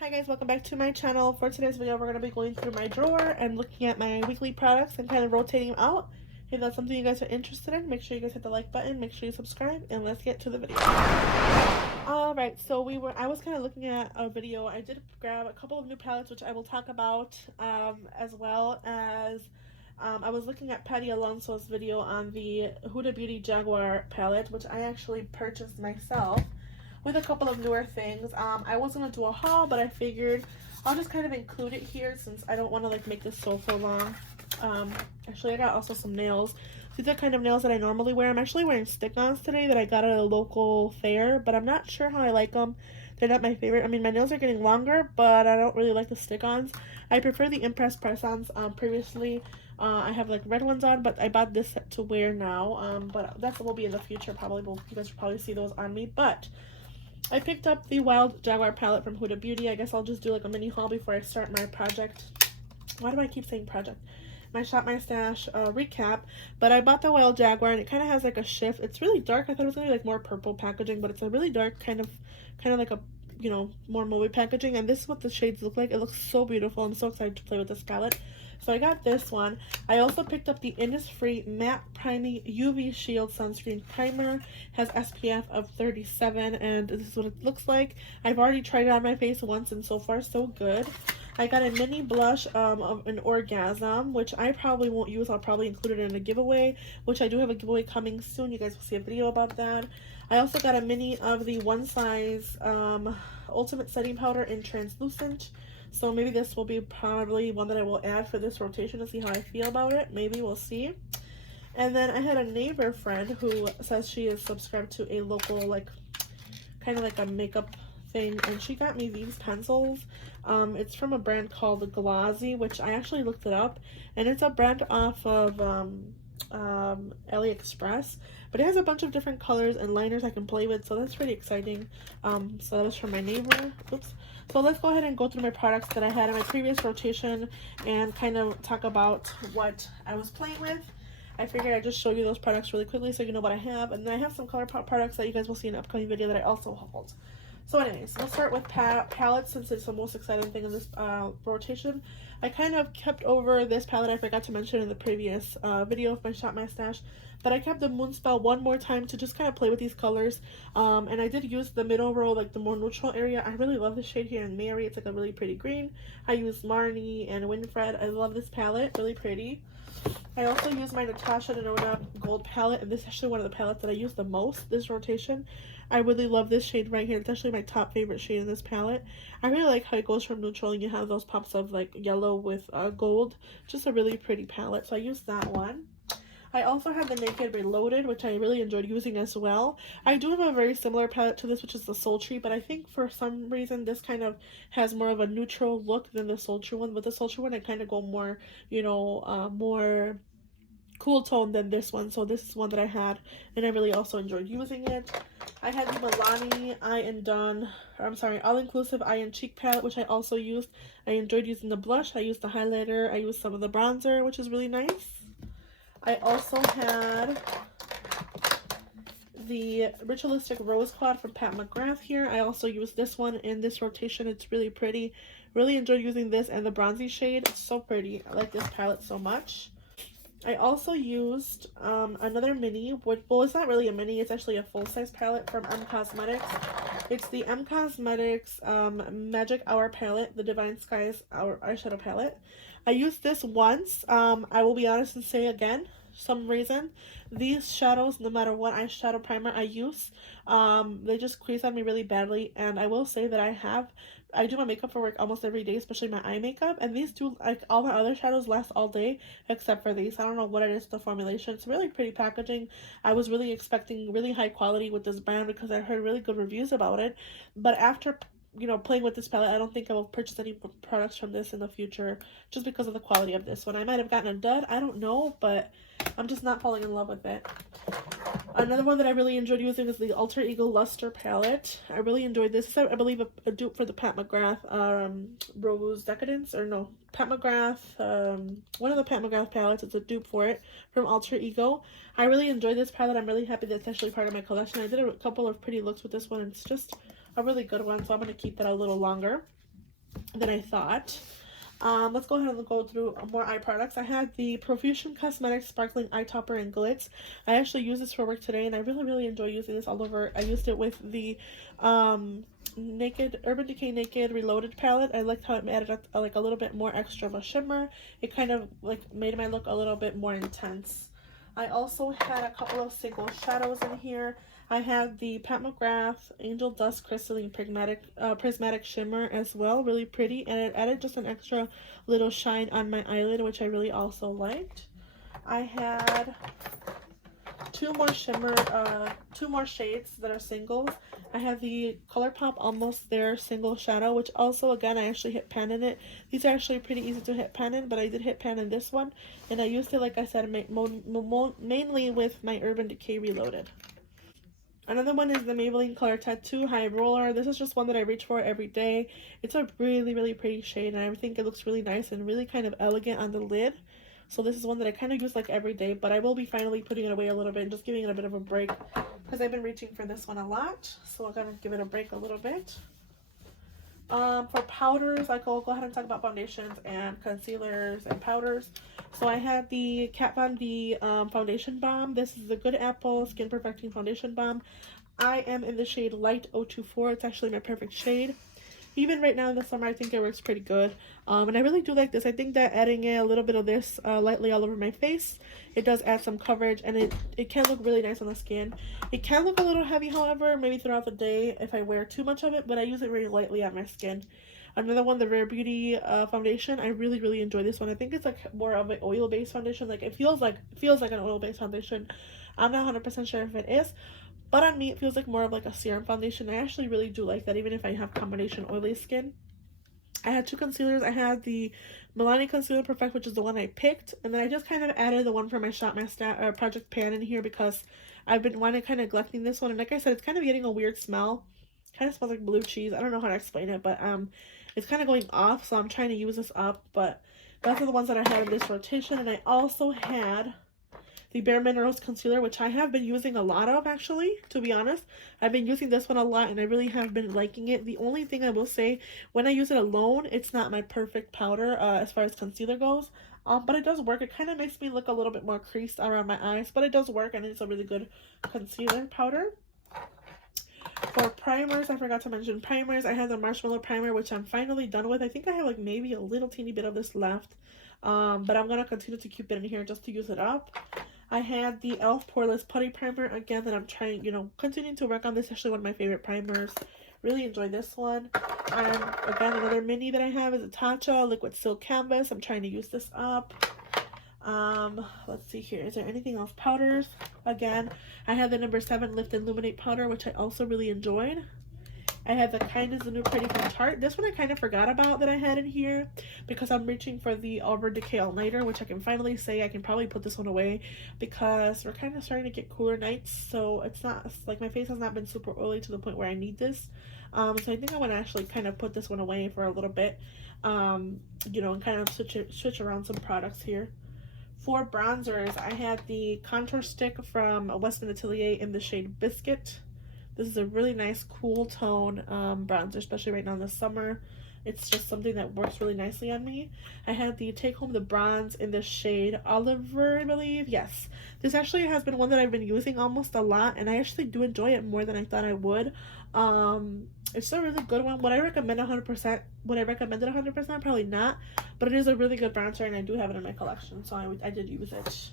Hi guys, welcome back to my channel. For today's video, we're going to be going through my drawer and looking at my weekly products and kind of rotating them out. If that's something you guys are interested in, make sure you guys hit the like button, make sure you subscribe, and let's get to the video. Alright, so I was kind of looking at a video. I did grab a couple of new palettes, which I will talk about, as well as I was looking at Patty Alonso's video on the Huda Beauty Jaguar palette, which I actually purchased myself, with a couple of newer things. I was gonna do a haul, but I figured I'll just kind of include it here since I don't want to like make this so long. Actually, I got also some nails. These are kind of nails that I normally wear. I'm actually wearing stick-ons today that I got at a local fair, but I'm not sure how I like them. They're not my favorite. I mean, my nails are getting longer, but I don't really like the stick-ons. I prefer the Impress press-ons. Previously, I have like red ones on, but I bought this set to wear now. But that will be in the future probably. You guys will probably see those on me, but I picked up the Wild Jaguar palette from Huda Beauty. I guess I'll just do like a mini haul before I start my project. Why do I keep saying project? My Shop My Stash recap. But I bought the Wild Jaguar and it kind of has like a shift. It's really dark. I thought it was going to be like more purple packaging, but it's a really dark kind of like a, you know, more mauve packaging. And this is what the shades look like. It looks so beautiful. I'm so excited to play with this palette. So I got this one. I also picked up the Innisfree Matte Priming UV Shield Sunscreen Primer. Has SPF of 37, and this is what it looks like. I've already tried it on my face once, and so far so good. I got a mini blush of an Orgasm, which I probably won't use. I'll probably include it in a giveaway, which I do have a giveaway coming soon. You guys will see a video about that. I also got a mini of the One Size Ultimate Setting Powder in Translucent. So maybe this will be probably one that I will add for this rotation to see how I feel about it. Maybe we'll see. And then I had a neighbor friend who says she is subscribed to a local, like, kind of like a makeup thing. And she got me these pencils. It's from a brand called Glossy, which I actually looked it up. And it's a brand off of AliExpress. But it has a bunch of different colors and liners I can play with. So that's pretty exciting. So that was from my neighbor. Oops. So let's go ahead and go through my products that I had in my previous rotation and kind of talk about what I was playing with. I figured I'd just show you those products really quickly so you know what I have. And then I have some ColourPop products that you guys will see in an upcoming video that I also hauled. So anyways, we'll start with palettes since it's the most exciting thing in this rotation. I kind of kept over this palette I forgot to mention in the previous video of my Shop My Stash. But I kept the Moonspell one more time to just kind of play with these colors. And I did use the middle row, like the more neutral area. I really love this shade here in Mary. It's like a really pretty green. I used Marnie and Winfred. I love this palette. Really pretty. I also used my Natasha Denona Gold palette. And this is actually one of the palettes that I use the most this rotation. I really love this shade right here. It's actually my top favorite shade in this palette. I really like how it goes from neutral and you have those pops of like yellow with gold. Just a really pretty palette. So I used that one. I also have the Naked Reloaded, which I really enjoyed using as well. I do have a very similar palette to this, which is the Sultry, but I think for some reason this kind of has more of a neutral look than the Sultry one. With the Sultry one, I kind of go more, you know, more cool tone than this one. So this is one that I had, and I really also enjoyed using it. I had the Milani All Inclusive Eye and Cheek palette, which I also used. I enjoyed using the blush. I used the highlighter. I used some of the bronzer, which is really nice. I also had the Ritualistic Rose Quad from Pat McGrath here. I also used this one in this rotation. It's really pretty. Really enjoyed using this and the bronzy shade. It's so pretty. I like this palette so much. I also used another mini, which, well, it's not really a mini, it's actually a full-size palette from Cosmetics. It's the Cosmetics Magic Hour palette, the Divine Skies eyeshadow palette. I used this once. I will be honest and say again, some reason these shadows, no matter what eyeshadow primer I use, they just crease on me really badly. And I will say that I do my makeup for work almost every day, especially my eye makeup, and these do, like all my other shadows, last all day except for these. I don't know what it is, the formulation. It's really pretty packaging. I was really expecting really high quality with this brand because I heard really good reviews about it, but after, you know, playing with this palette, I don't think I will purchase any products from this in the future just because of the quality of this one. I might have gotten a dud, I don't know, but I'm just not falling in love with it. Another one that I really enjoyed using is the Alter Ego Luster palette. I really enjoyed this. I believe a dupe for the Pat McGrath Rose Decadence, or no, Pat McGrath, one of the Pat McGrath palettes. It's a dupe for it from Alter Ego. I really enjoyed this palette. I'm really happy that it's actually part of my collection. I did a couple of pretty looks with this one. It's just a really good one, so I'm going to keep that a little longer. than I thought. Let's go ahead and go through more eye products. I had the Profusion Cosmetic Sparkling Eye Topper in Glitz. I actually used this for work today, and I really enjoy using this all over. I used it with the Urban Decay Naked Reloaded palette. I liked how it added like a little bit more extra of a shimmer. It kind of like made my look a little bit more intense. I also had a couple of single shadows in here. I have the Pat McGrath Angel Dust Crystalline Prismatic Shimmer as well, really pretty, and it added just an extra little shine on my eyelid, which I really also liked. I had two more shades that are singles. I have the ColourPop Almost There Single Shadow, which also, again, I actually hit pan in it. These are actually pretty easy to hit pan in, but I did hit pan in this one, and I used it, like I said, mainly with my Urban Decay Reloaded. Another one is the Maybelline Color Tattoo High Roller. This is just one that I reach for every day. It's a really pretty shade, and I think it looks really nice and really kind of elegant on the lid. So this is one that I kind of use like every day, but I will be finally putting it away a little bit and just giving it a bit of a break because I've been reaching for this one a lot. So I'm going to give it a break a little bit. For powders, I'll go ahead and talk about foundations and concealers and powders. So I had the Kat Von D Foundation Balm. This is the Good Apple Skin Perfecting Foundation Balm. I am in the shade Light 024. It's actually my perfect shade. Even right now in the summer, I think it works pretty good. And I really do like this. I think that adding a little bit of this lightly all over my face, it does add some coverage, and it can look really nice on the skin. It can look a little heavy, however, maybe throughout the day if I wear too much of it, but I use it really lightly on my skin. Another one, the Rare Beauty foundation. I really enjoy this one. I think it's like more of an oil-based foundation. Like it feels like an oil-based foundation. I'm not 100% sure if it is, but on me, it feels like more of like a serum foundation. I actually really do like that, even if I have combination oily skin. I had two concealers. I had the Milani Concealer Perfect, which is the one I picked. And then I just kind of added the one for my Project Pan in here because I've been kind of neglecting this one. And like I said, it's kind of getting a weird smell. Kind of smells like blue cheese. I don't know how to explain it, but it's kind of going off. So I'm trying to use this up. But those are the ones that I had in this rotation. And I also had the Bare Minerals Concealer, which I have been using a lot of, actually, to be honest. I've been using this one a lot, and I really have been liking it. The only thing I will say, when I use it alone, it's not my perfect powder as far as concealer goes. But it does work. It kind of makes me look a little bit more creased around my eyes, but it does work, and it's a really good concealer powder. For primers, I forgot to mention primers. I have the Marshmallow Primer, which I'm finally done with. I think I have like maybe a little teeny bit of this left. But I'm going to continue to keep it in here just to use it up. I had the e.l.f. Poreless Putty Primer, again, that I'm trying, continuing to work on. This is actually one of my favorite primers. Really enjoy this one. And again, another mini that I have is a Tatcha Liquid Silk Canvas. I'm trying to use this up. Let's see here. Is there anything else? Powders. Again, I had the number 7 Lift and Illuminate powder, which I also really enjoyed. I had the Kind is the New Pretty from Tarte. This one I kind of forgot about that I had in here because I'm reaching for the Auburn Decay All Nighter, which I can finally say I can probably put this one away because we're kind of starting to get cooler nights. So it's not like my face has not been super oily to the point where I need this. So I think I want to actually kind of put this one away for a little bit, and kind of switch around some products here. For bronzers, I had the Contour Stick from Westman Atelier in the shade Biscuit. This is a really nice cool tone bronzer, especially right now in the summer. It's just something that works really nicely on me. I had the Take Home the Bronze in the shade Oliver, I believe. Yes. This actually has been one that I've been using almost a lot, and I actually do enjoy it more than I thought I would. It's a really good one. Would I recommend 100%? Would I recommend it 100%? Probably not. But it is a really good bronzer, and I do have it in my collection, so I did use it.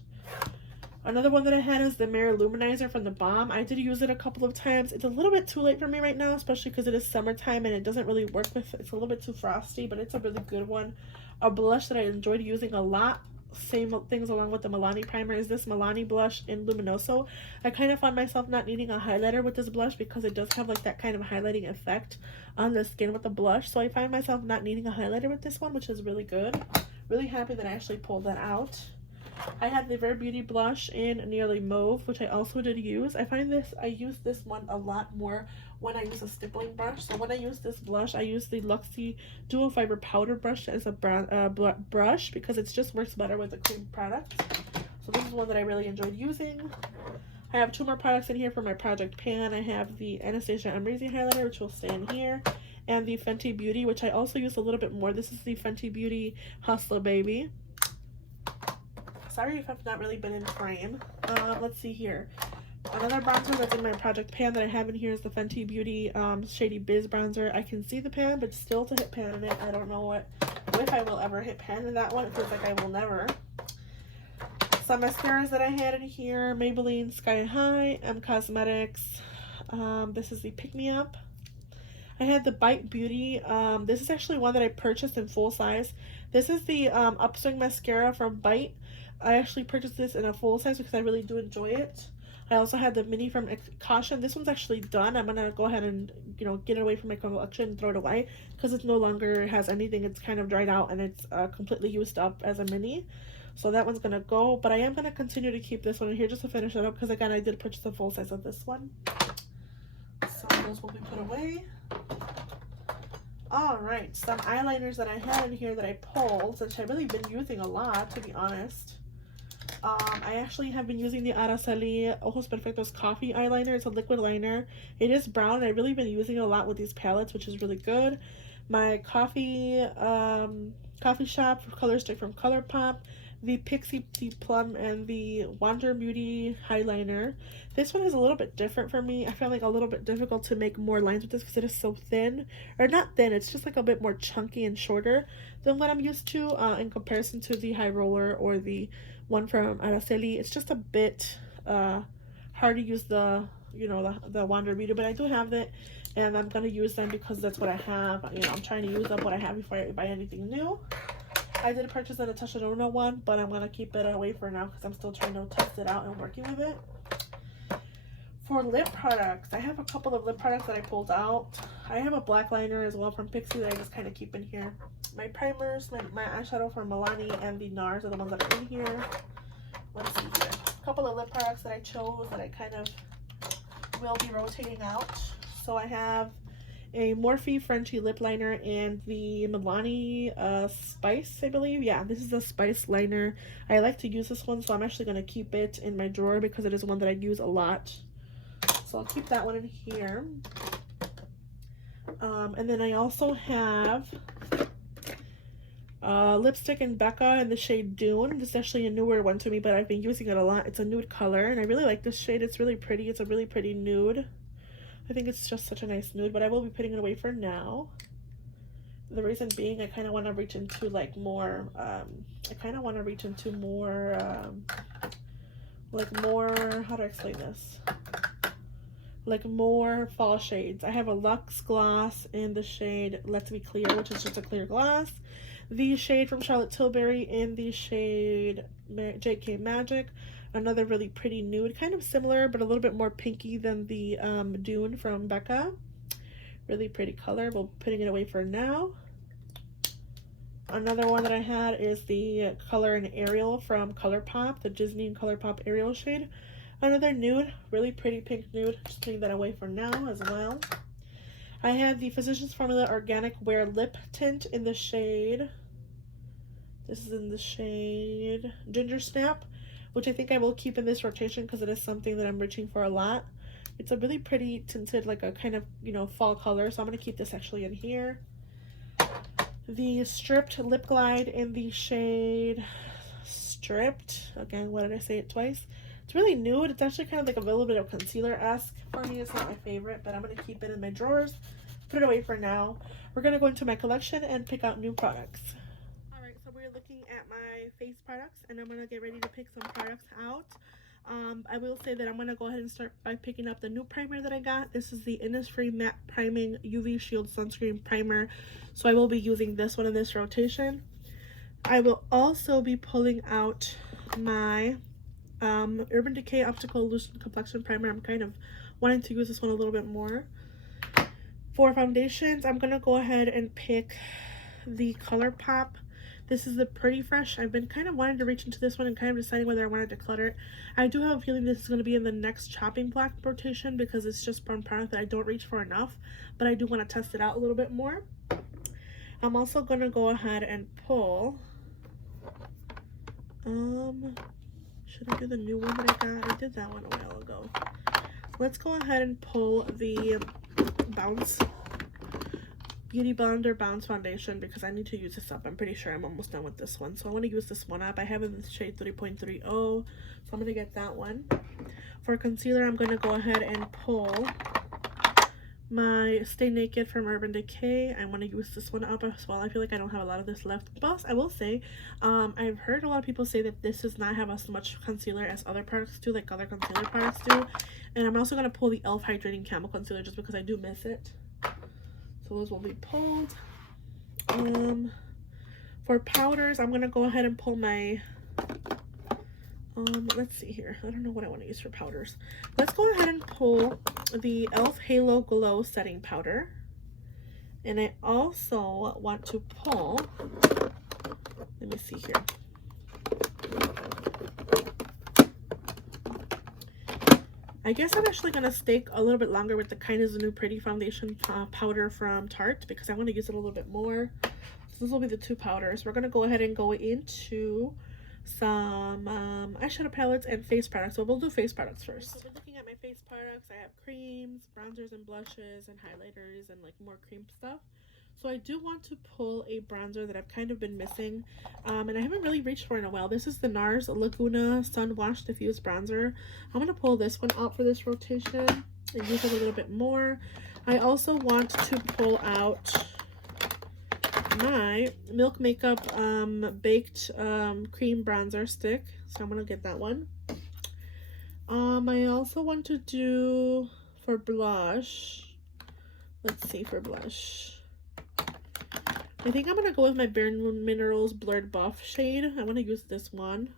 Another one that I had is the Mirror Luminizer from the Balm. I did use it a couple of times. It's a little bit too late for me right now, especially because it is summertime and it doesn't really work with, it's a little bit too frosty, but it's a really good one. A blush that I enjoyed using a lot, same things along with the Milani primer, is this Milani blush in Luminoso. I kind of found myself not needing a highlighter with this blush because it does have like that kind of highlighting effect on the skin with the blush. So I find myself not needing a highlighter with this one, which is really good. Really happy that I actually pulled that out. I had the Rare Beauty blush in Nearly Mauve, which I also did use. I use this one a lot more when I use a stippling brush. So when I use this blush, I use the Luxie Dual Fiber Powder Brush as a brush because it just works better with the cream product. So this is one that I really enjoyed using. I have two more products in here for my Project Pan. I have the Anastasia Amrezy highlighter, which will stay in here. and the Fenty Beauty, which I also use a little bit more. This is the Fenty Beauty Hustler Baby. Sorry if I've not really been in frame. Let's see here. Another bronzer that's in my project pan that I have in here is the Fenty Beauty Shady Biz bronzer. I can see the pan, but still to hit pan in it. I don't know if I will ever hit pan in that one. It feels like I will never. Some mascaras that I had in here: Maybelline Sky High, Cosmetics. This is the Pick Me Up. I had the Bite Beauty. This is actually one that I purchased in full size. This is the Upswing mascara from Bite. I actually purchased this in a full size because I really do enjoy it. I also had the mini from Caution. This one's actually done. I'm gonna go ahead and, you know, get it away from my collection and throw it away because it no longer has anything. It's kind of dried out and it's completely used up as a mini. So that one's gonna go, but I am gonna continue to keep this one in here just to finish it up because again I did purchase a full size of this one. So those will be put away. Alright, some eyeliners that I had in here that I pulled, which I've really been using a lot, to be honest. I actually have been using the Araceli Ojos Perfectos Coffee eyeliner. It's a liquid liner. It is brown. I've really been using it a lot with these palettes, which is really good. My coffee shop color stick from ColourPop, the Pixie Plum, and the Wander Beauty Highliner. This one is a little bit different for me. I feel like a little bit difficult to make more lines with this because it is so thin. Or not thin, it's just like a bit more chunky and shorter than what I'm used to in comparison to the High Roller or the one from Araceli. It's just a bit hard to use the, you know, the Wander Beauty, but I do have it and I'm gonna use them because that's what I have. You know, I'm trying to use up what I have before I buy anything new. I did purchase the Tatcha one, but I'm gonna keep it away for now because I'm still trying to test it out and working with it. For lip products, I have a couple of lip products that I pulled out. I have a black liner as well from Pixie that I just kind of keep in here. My primers, my eyeshadow from Milani, and the Nars are the ones that are in here. Let's see here. A couple of lip products that I chose that I kind of will be rotating out. So I have a Morphe Frenchie lip liner and the Milani Spice, I believe. Yeah, this is a Spice liner. I like to use this one, so I'm actually going to keep it in my drawer because it is one that I use a lot. So I'll keep that one in here. And then I also have lipstick in Becca in the shade Dune. This is actually a newer one to me, but I've been using it a lot. It's a nude color, and I really like this shade. It's really pretty. It's a really pretty nude. I think it's just such a nice nude, but I will be putting it away for now. The reason being, I kind of want to reach into like more, like more, how do I explain this? Like more fall shades. I have a Luxe gloss in the shade Let's Be Clear, which is just a clear gloss. The shade from Charlotte Tilbury in the shade JK Magic. Another really pretty nude, kind of similar, but a little bit more pinky than the Dune from Becca. Really pretty color. We'll be putting it away for now. Another one that I had is the Color in Ariel from ColourPop, the Disney and ColourPop Ariel shade. Another nude, really pretty pink nude. Just putting that away for now as well. I have the Physicians Formula Organic Wear Lip Tint in the shade. This is in the shade Ginger Snap, which I think I will keep in this rotation because it is something that I'm reaching for a lot. It's a really pretty tinted, like a kind of, you know, fall color. So I'm going to keep this actually in here. The Stripped Lip Glide in the shade Stripped. Again, why did I say it twice? It's really nude. It's actually kind of like a little bit of concealer-esque. For me, it's not my favorite, but I'm going to keep it in my drawers. Put it away for now. We're going to go into my collection and pick out new products. Alright, so we're looking at my face products, and I'm going to get ready to pick some products out. I will say that I'm going to go ahead and start by picking up the new primer that I got. This is the Innisfree Matte Priming UV Shield Sunscreen Primer. So I will be using this one in this rotation. I will also be pulling out my Urban Decay Optical Illusion Complexion Primer. I'm kind of wanting to use this one a little bit more. For foundations, I'm going to go ahead and pick the ColourPop. This is the Pretty Fresh. I've been kind of wanting to reach into this one and kind of deciding whether I wanted to declutter it. I do have a feeling this is going to be in the next chopping block rotation because it's just one product that I don't reach for enough, but I do want to test it out a little bit more. I'm also going to go ahead and pull, should I do the new one that I got? I did that one a while ago. Let's go ahead and pull the Bounce Beauty Blender Bounce Foundation because I need to use this up. I'm pretty sure I'm almost done with this one. So I want to use this one up. I have it in the shade 3.30. So I'm going to get that one. For concealer, I'm going to go ahead and pull my Stay Naked from Urban Decay. I want to use this one up as well. I feel like I don't have a lot of this left. But I will say, I've heard a lot of people say that this does not have as much concealer as other products do, like other concealer products do. And I'm also going to pull the e.l.f. Hydrating Camel Concealer just because I do miss it. So those will be pulled. For powders, I'm going to go ahead and pull my... let's see here. I don't know what I want to use for powders. Let's go ahead and pull the e.l.f. Halo Glow Setting Powder. And I also want to pull, let me see here. I guess I'm actually going to stick a little bit longer with the Kind is the New Pretty Foundation powder from Tarte because I want to use it a little bit more. So this will be the two powders. We're going to go ahead and go into some eyeshadow palettes and face products. So we'll do face products first. So we're looking at my face products. I have creams, bronzers and blushes, and highlighters, and like more cream stuff. So I do want to pull a bronzer that I've kind of been missing, and I haven't really reached for in a while. This is the Nars Laguna Sun Wash Diffuse Bronzer. I'm going to pull this one out for this rotation and use it a little bit more. I also want to pull out my Milk Makeup Baked Cream Bronzer Stick. So I'm going to get that one. I also want to do for blush. Let's see, for blush. I think I'm going to go with my Bare Minerals Blurred Buff shade. I want to use this one.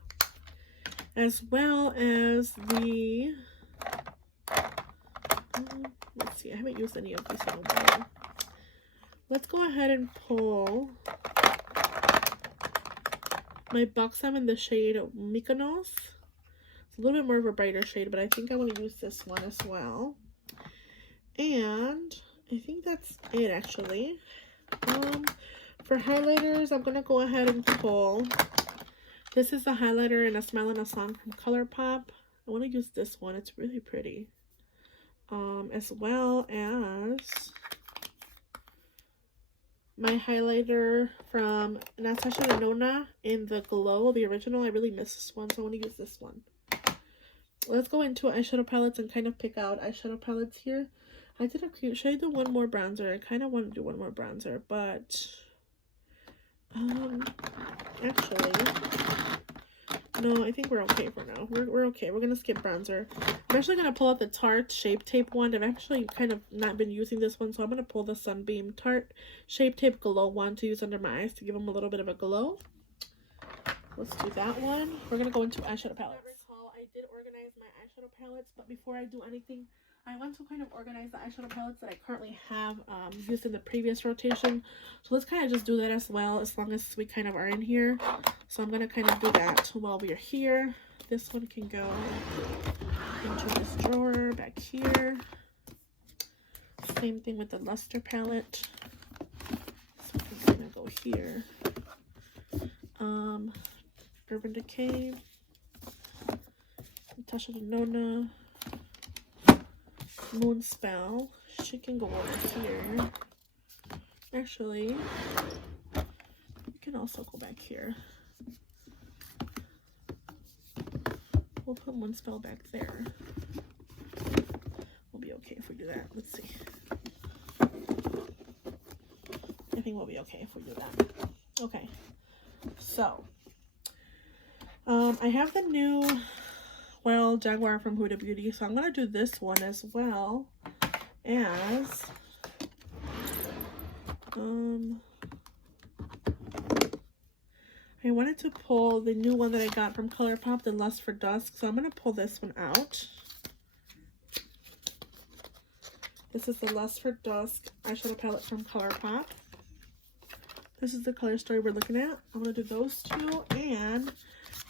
As well as the... let's see, I haven't used any of these in a while. Let's go ahead and pull my Balsam in the shade Mykonos. It's a little bit more of a brighter shade, but I think I want to use this one as well. And I think that's it, actually. For highlighters, I'm going to go ahead and pull. This is the highlighter in A Smile and a Song from ColourPop. I want to use this one. It's really pretty. As well as my highlighter from Natasha Denona in the Glow, the original. I really miss this one, so I want to use this one. Let's go into eyeshadow palettes and kind of pick out eyeshadow palettes here. I did a cream. Should I do one more bronzer? I kind of want to do one more bronzer, but actually, no, I think we're okay for now. We're okay. We're gonna skip bronzer. I'm actually gonna pull out the Tarte Shape Tape one. I've actually kind of not been using this one, so I'm gonna pull the Sunbeam Tarte Shape Tape Glow one to use under my eyes to give them a little bit of a glow. Let's do that one. We're gonna go into eyeshadow palettes. I did organize my eyeshadow palettes, but before I do anything, I want to kind of organize the eyeshadow palettes that I currently have used in the previous rotation. So let's kind of just do that as well, as long as we kind of are in here. So I'm going to kind of do that while we are here. This one can go into this drawer back here. Same thing with the Luster palette. This one can kind of go here. Urban Decay. Natasha Denona. Moonspell. She can go over here. Actually, we can also go back here. We'll put Moonspell back there. We'll be okay if we do that. Let's see. I think we'll be okay if we do that. Okay. So, I have the new Jaguar from Huda Beauty, so I'm going to do this one as well as I wanted to pull the new one that I got from ColourPop, the Lust for Dusk, so I'm going to pull this one out. This is the Lust for Dusk eyeshadow palette from ColourPop. This is the color story we're looking at. I'm going to do those two, and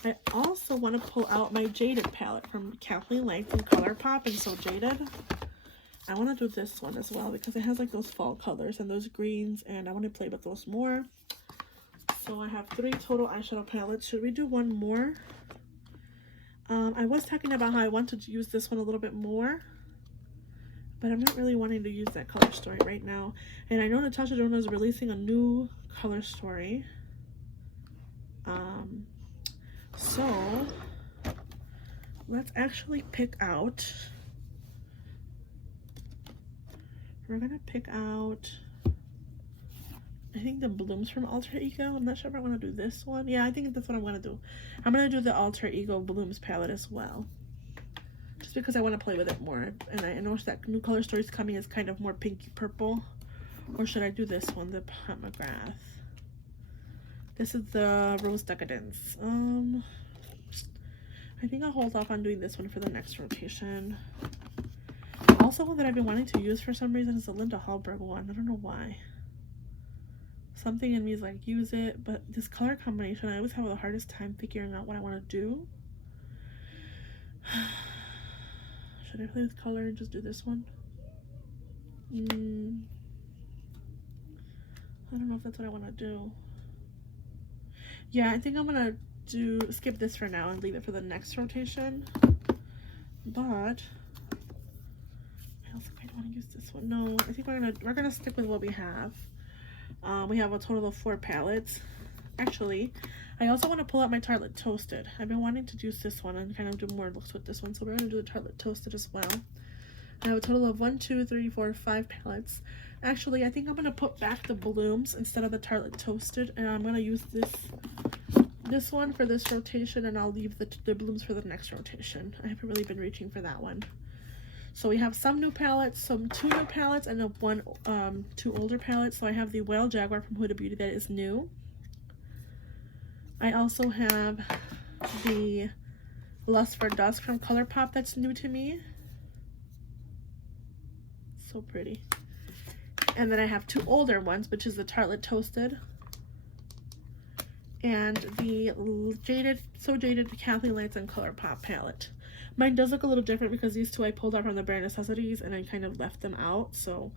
I also want to pull out my Jaded palette from Kathleen Lights and ColourPop and So Jaded. I want to do this one as well because it has like those fall colors and those greens, and I want to play with those more. So I have 3 total eyeshadow palettes. Should we do one more? I was talking about how I want to use this one a little bit more. but I'm not really wanting to use that color story right now. And I know Natasha Denona is releasing a new color story. So let's actually pick out. We're gonna pick out, I think, the blooms from Alter Ego. I'm not sure if I want to do this one. Yeah, I think that's what I'm gonna do. I'm gonna do the Alter Ego Blooms palette as well, just because I want to play with it more. And I noticed that new color story is coming is kind of more pinky purple. Or should I do this one, the Pomegranate? This is the Rose Decadence. I think I'll hold off on doing this one for the next rotation. Also, one that I've been wanting to use for some reason is the Linda Hallberg one. I don't know why. Something in me is like, use it, but this color combination, I always have the hardest time figuring out what I want to do. Should I play with color and just do this one? I don't know if that's what I want to do. Yeah, I think I'm gonna skip this for now and leave it for the next rotation. But I also kind of want to use this one. No, I think we're gonna stick with what we have. We have a total of 4 palettes. Actually, I also want to pull out my Tartelette Toasted. I've been wanting to use this one and kind of do more looks with this one, so we're gonna do the Tartelette Toasted as well. I have a total of 1, 2, 3, 4, 5 palettes. Actually, I think I'm gonna put back the blooms instead of the Tartelette Toasted, and I'm gonna use this one for this rotation, and I'll leave the blooms for the next rotation. I haven't really been reaching for that one. So we have some new palettes, 2 new palettes, and 2 older palettes. So I have the Wild Jaguar from Huda Beauty that is new. I also have the Lust for Dusk from ColourPop that's new to me. So pretty. And then I have 2 older ones, which is the Tartelette Toasted and the So Jaded Kathleen Lights and ColourPop palette. Mine does look a little different because these 2 I pulled out from the Bare Necessities and I kind of left them out. So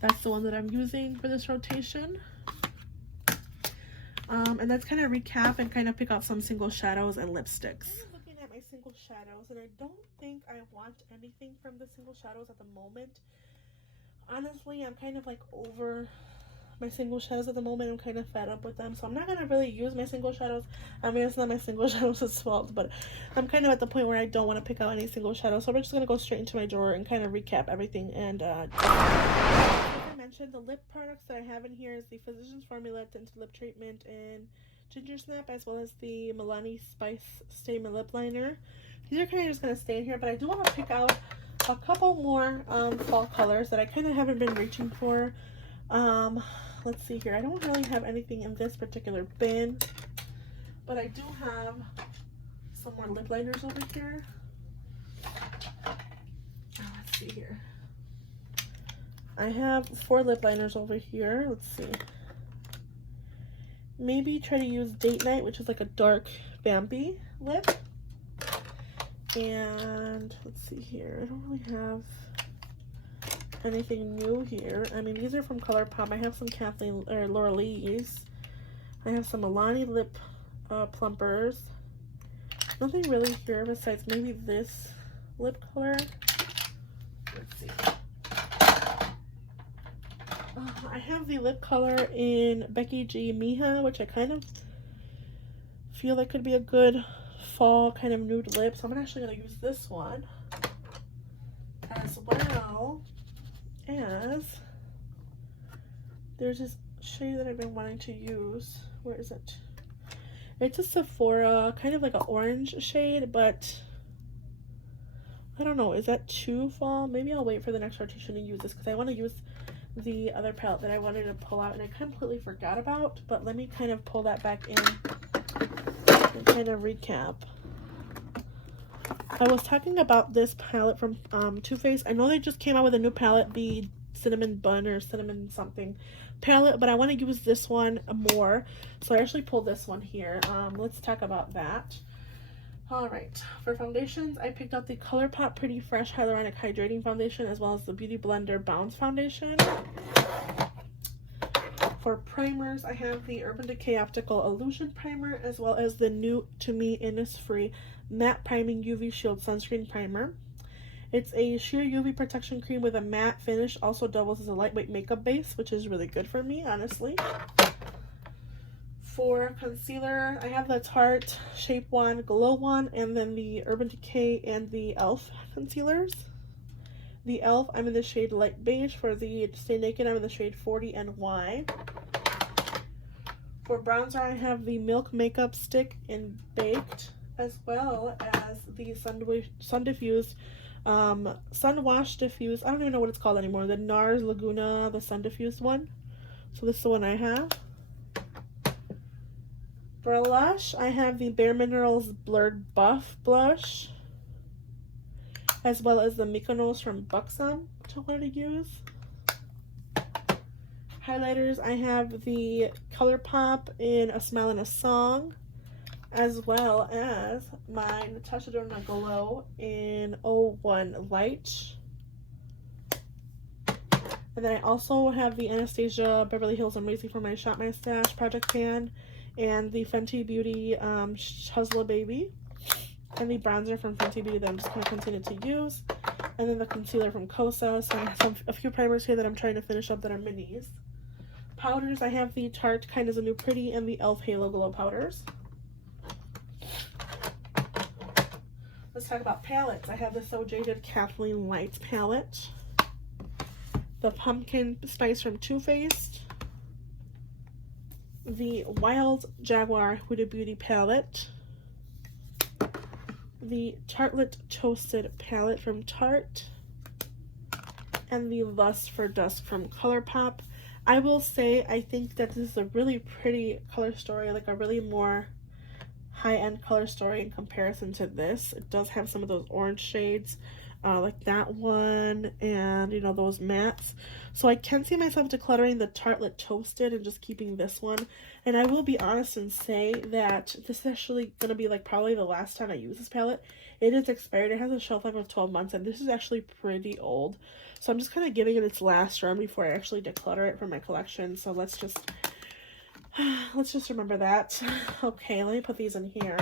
that's the one that I'm using for this rotation. And let's kind of recap and kind of pick out some single shadows and lipsticks. I'm looking at my single shadows, and I don't think I want anything from the single shadows at the moment. Honestly, I'm kind of like over my single shadows at the moment. I'm kind of fed up with them, so I'm not gonna really use my single shadows. I mean, it's not my single shadows' fault, but I'm kind of at the point where I don't want to pick out any single shadows, so we're just gonna go straight into my drawer and kind of recap everything. And like I mentioned, the lip products that I have in here is the Physicians Formula Tinted Lip Treatment and Ginger Snap, as well as the Milani Spice Stay My Lip Liner. These are kind of just gonna stay in here, but I do want to pick out a couple more fall colors that I kind of haven't been reaching for. Let's see here. I don't really have anything in this particular bin, but I do have some more lip liners over here. Let's see here. I have 4 lip liners over here. Let's see. Maybe try to use Date Night, which is like a dark vampy lip. And let's see here. I don't really have anything new here. I mean, these are from ColourPop. I have some Kathleen or Laura Lee's. I have some Milani lip plumpers. Nothing really here besides maybe this lip color. Let's see. I have the lip color in Becky G Mija, which I kind of feel like could be a good fall kind of nude lip. So I'm actually going to use this one, as well as there's this shade that I've been wanting to use. Where is it? It's a Sephora, kind of like an orange shade, but I don't know. Is that too fall? Maybe I'll wait for the next rotation to use this, because I want to use the other palette that I wanted to pull out and I completely forgot about. But let me kind of pull that back in and kind of recap. I was talking about this palette from Too Faced. I know they just came out with a new palette, the Cinnamon Bun or Cinnamon something palette, but I want to use this one more. So I actually pulled this one here. Let's talk about that. Alright, for foundations, I picked up the ColourPop Pretty Fresh Hyaluronic Hydrating Foundation, as well as the Beauty Blender Bounce Foundation. For primers, I have the Urban Decay Optical Illusion Primer, as well as the new to me Innisfree Matte Priming UV Shield Sunscreen Primer. It's a sheer UV protection cream with a matte finish. Also doubles as a lightweight makeup base, which is really good for me, honestly. For concealer, I have the Tarte Shape 1, Glow 1, and then the Urban Decay and the e.l.f. concealers. The e.l.f. I'm in the shade Light Beige. For the Stay Naked, I'm in the shade 40 and Y. For bronzer, I have the Milk Makeup Stick in Baked, as well as the Sun Diffuse, Sun Wash Diffuse. I don't even know what it's called anymore. The Nars Laguna, the Sun Diffuse one. So this is the one I have. For blush, I have the Bare Minerals Blurred Buff Blush, as well as the Mykonos from Buxom, which I wanted to use. Highlighters, I have the ColourPop in A Smile and a Song, as well as my Natasha Denona Glow in 01 Light. And then I also have the Anastasia Beverly Hills Amazing for my Shop My Stash Project Pan, and the Fenty Beauty Husla Baby, and the bronzer from Fenty Beauty that I'm just going to continue to use, and then the concealer from Kosa. So I have a few primers here that I'm trying to finish up that are minis. Powders, I have the Tarte Kind Is a New Pretty and the e.l.f. Halo Glow powders. Let's talk about palettes. I have the So Jaded Kathleen Lights palette, the Pumpkin Spice from Too Faced, the Wild Jaguar Huda Beauty palette, the Tartelette Toasted palette from Tarte, and the Lust for Dusk from ColourPop. I will say I think that this is a really pretty color story, like a really more high-end color story in comparison to this. It does have some of those orange shades, like that one, and you know, those mattes. So I can see myself decluttering the Tartelette Toasted and just keeping this one. And I will be honest and say that this is actually going to be like probably the last time I use this palette. It is expired. It has a shelf life of 12 months, and this is actually pretty old. So I'm just kind of giving it its last run before I actually declutter it from my collection. So let's just remember that. Okay, let me put these in here.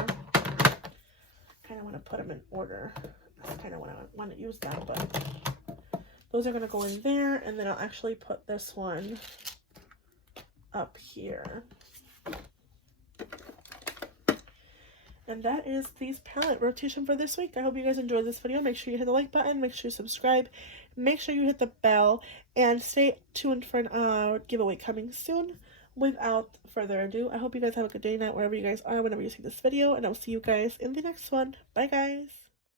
Kind of want to put them in order. That's kind of what I want to use them, but those are going to go in there, and then I'll actually put this one up here. And that is these palette rotation for this week. I hope you guys enjoyed this video. Make sure you hit the like button, make sure you subscribe, make sure you hit the bell, and stay tuned for an giveaway coming soon. Without further ado, I hope you guys have a good day, night, wherever you guys are, whenever you see this video, and I'll see you guys in the next one. Bye, guys.